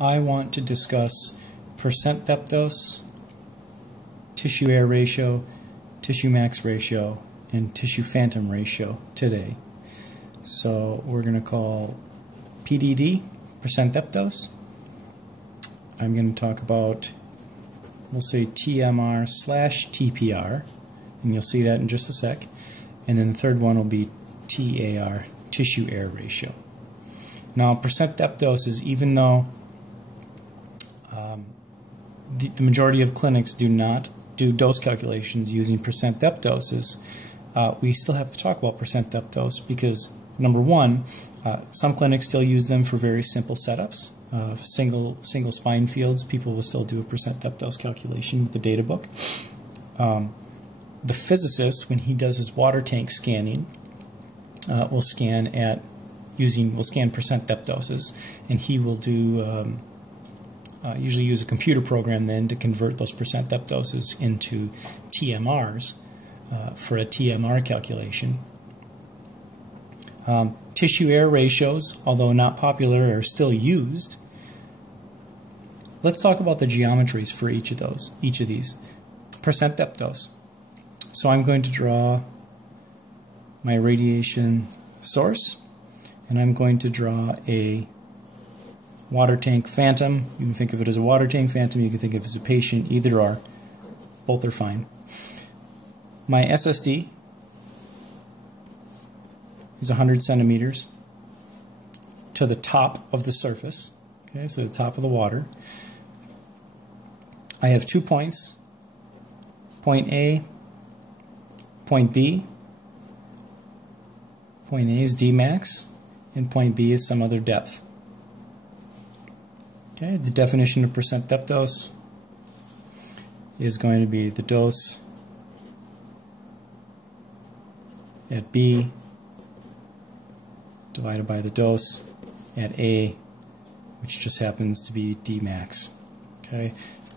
I want to discuss percent depth dose, tissue air ratio, tissue max ratio, and tissue phantom ratio today. So we're going to call PDD, percent depth dose. I'm going to talk about, we'll say TMR / TPR, and you'll see that in just a sec. And then the third one will be TAR, tissue air ratio. Now, percent depth doses, even though the majority of clinics do not do dose calculations using percent depth doses, we still have to talk about percent depth dose because, number one, some clinics still use them for very simple setups. Single spine fields, people will still do a percent depth dose calculation with the data book. The physicist, when he does his water tank scanning, will scan percent depth doses, and he will do usually use a computer program then to convert those percent depth doses into TMRs for a TMR calculation. Tissue air ratios, although not popular, are still used. Let's talk about the geometries for each of these. Percent depth dose. So I'm going to draw my radiation source, and I'm going to draw a water tank phantom. You can think of it as a water tank phantom, you can think of it as a patient, either or. Both are fine. My SSD is 100 centimeters to the top of the surface, okay, so the top of the water. I have 2 points, point A, point B. Point A is D max, and point B is some other depth. Okay, the definition of percent depth dose is going to be the dose at B divided by the dose at A, which just happens to be D max. Okay,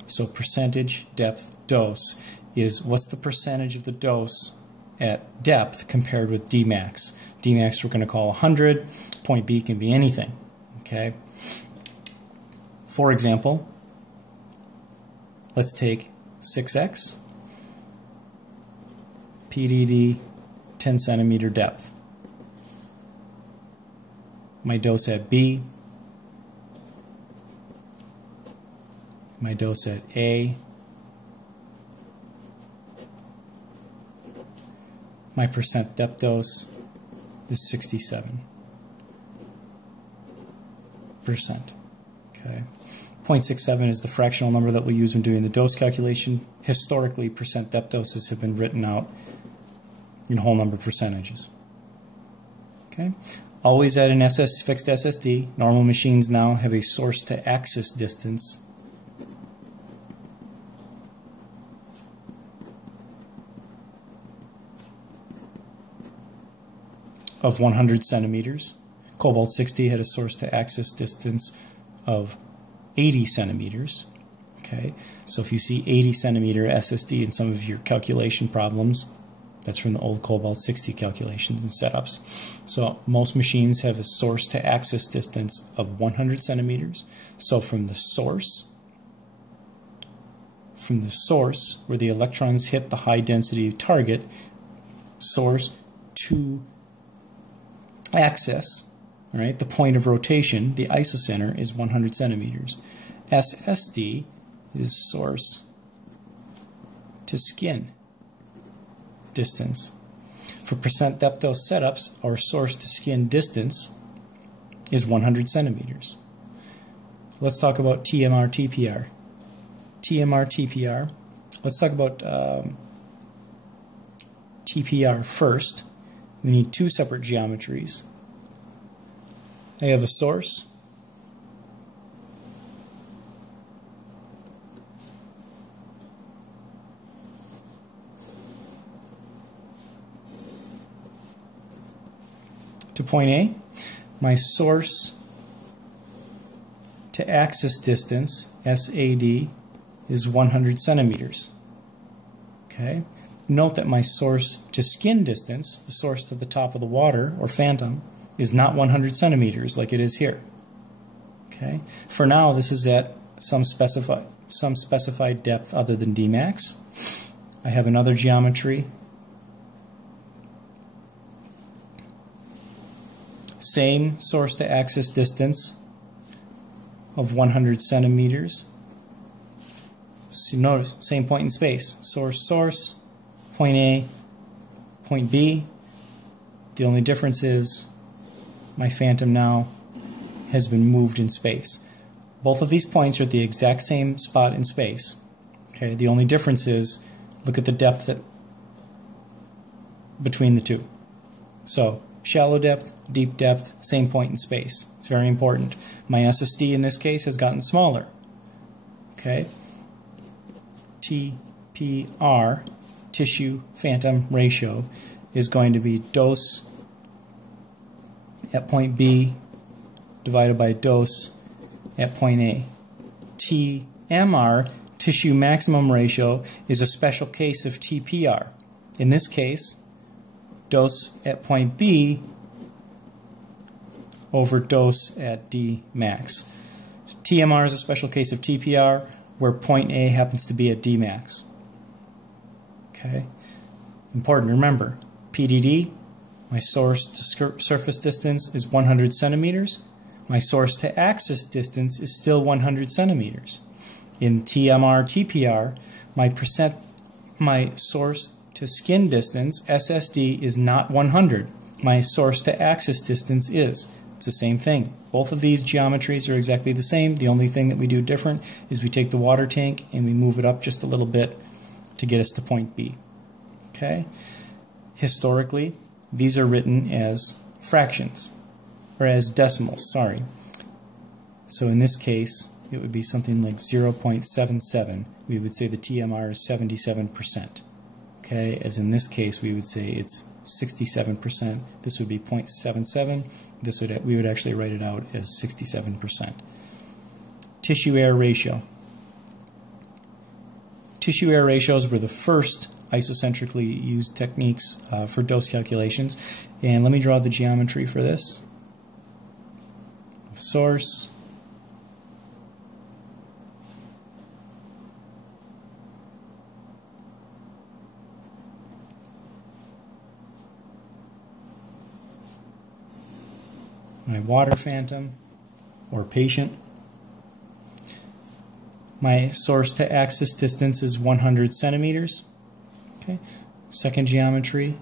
so percentage depth dose is what's the percentage of the dose at depth compared with D max. D max we're going to call 100, point B can be anything. Okay. For example, let's take 6x, PDD, 10 centimeter depth. My dose at B, my dose at A, my percent depth dose is 67%. Okay. 0.67 is the fractional number that we use when doing the dose calculation. Historically, percent depth doses have been written out in whole number percentages. Okay. Always at an fixed SSD. Normal machines now have a source to axis distance of 100 centimeters. Cobalt 60 had a source to axis distance of 80 centimeters. Okay, so if you see 80 centimeter SSD in some of your calculation problems, that's from the old Cobalt 60 calculations and setups. So most machines have a source to axis distance of 100 centimeters. So from the source where the electrons hit the high density target, source to axis, right, the point of rotation, the isocenter, is 100 centimeters. SSD is source to skin distance. For percent depth dose setups, our source to skin distance is 100 centimeters. Let's talk about TMR, TPR. TMR, TPR. Let's talk about TPR first. We need two separate geometries. I have a source. To point A, my source to axis distance, SAD, is 100 centimeters. Okay. Note that my source to skin distance, the source to the top of the water, or phantom, is not 100 centimeters like it is here. Okay. For now, this is at some specified depth other than Dmax. I have another geometry. Same source to axis distance of 100 centimeters. So notice, same point in space. Source, point A, point B. The only difference is my phantom now has been moved in space. Both of these points are at the exact same spot in space. Okay, the only difference is, look at the depth between the two. So, shallow depth, deep depth, same point in space. It's very important. My SSD in this case has gotten smaller. Okay, TPR, tissue phantom ratio, is going to be dose at point B divided by dose at point A. TMR, tissue maximum ratio, is a special case of TPR. In this case, dose at point B over dose at D max. TMR is a special case of TPR where point A happens to be at D max. Okay? Important to remember, PDD, my source to surface distance is 100 centimeters. My source to axis distance is still 100 centimeters. In TMR, TPR, my source to skin distance, SSD, is not 100. My source to axis distance is. It's the same thing. Both of these geometries are exactly the same. The only thing that we do different is we take the water tank and we move it up just a little bit to get us to point B. Okay? Historically, these are written as fractions, or as decimals, sorry. So in this case, it would be something like 0.77. We would say the TMR is 77%. Okay, as in this case, we would say it's 67%. This would be 0.77. We would actually write it out as 67%. Tissue air ratio. Tissue air ratios were the first isocentrically used techniques for dose calculations. And let me draw the geometry for this. Source, my water phantom or patient. My source to axis distance is 100 centimeters. Okay. Second geometry.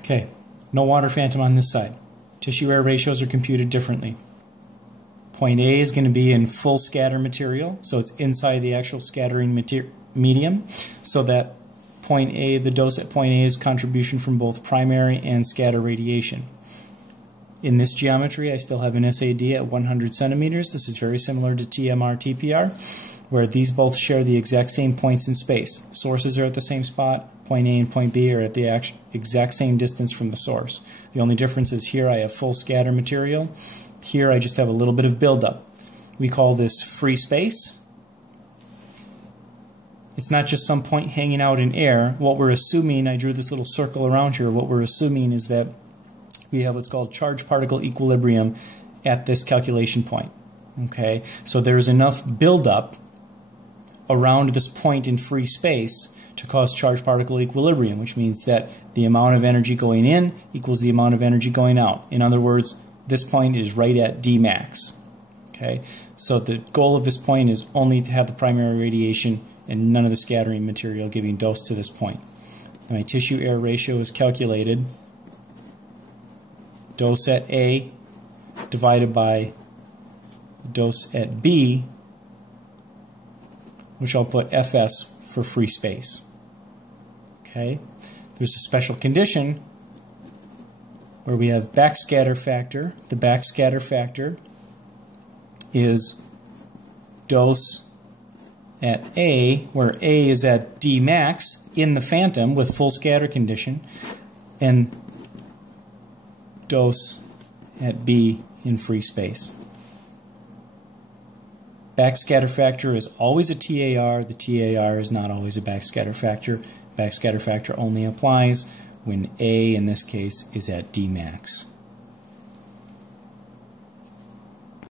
Okay, no water phantom on this side. Tissue air ratios are computed differently. Point A is going to be in full scatter material, so it's inside the actual scattering medium, so that point A, the dose at point A, is contribution from both primary and scatter radiation. In this geometry, I still have an SAD at 100 centimeters. This is very similar to TMR, TPR, where these both share the exact same points in space. Sources are at the same spot. Point A and point B are at the exact same distance from the source. The only difference is here I have full scatter material. Here I just have a little bit of buildup. We call this free space. It's not just some point hanging out in air. What we're assuming, I drew this little circle around here, what we're assuming is that we have what's called charge-particle equilibrium at this calculation point. Okay, so there's enough buildup around this point in free space to cause charge-particle equilibrium, which means that the amount of energy going in equals the amount of energy going out. In other words, this point is right at D max. Okay, so the goal of this point is only to have the primary radiation and none of the scattering material giving dose to this point. My tissue air ratio is calculated. Dose at A divided by dose at B, which I'll put Fs for free space. Okay, there's a special condition where we have backscatter factor. The backscatter factor is dose at A, where A is at D max in the phantom with full scatter condition, and dose at B in free space. Backscatter factor is always a TAR. The TAR is not always a backscatter factor. Backscatter factor only applies when A, in this case, is at Dmax.